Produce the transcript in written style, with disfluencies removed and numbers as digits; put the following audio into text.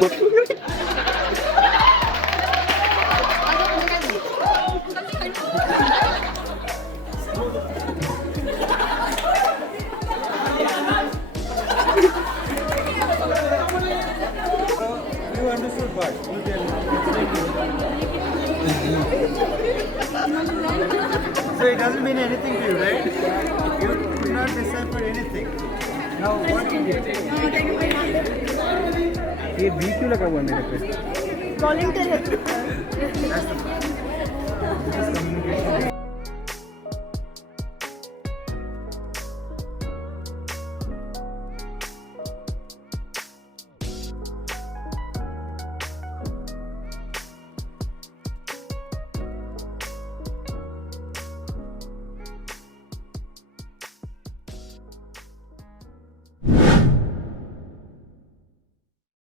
You understood what? You tell me. So it doesn't mean anything to you, right? You do not decipher anything. Now what you did? ये B क्यों लगा हुआ है मेरे पे? Volunteer है। That's the communication.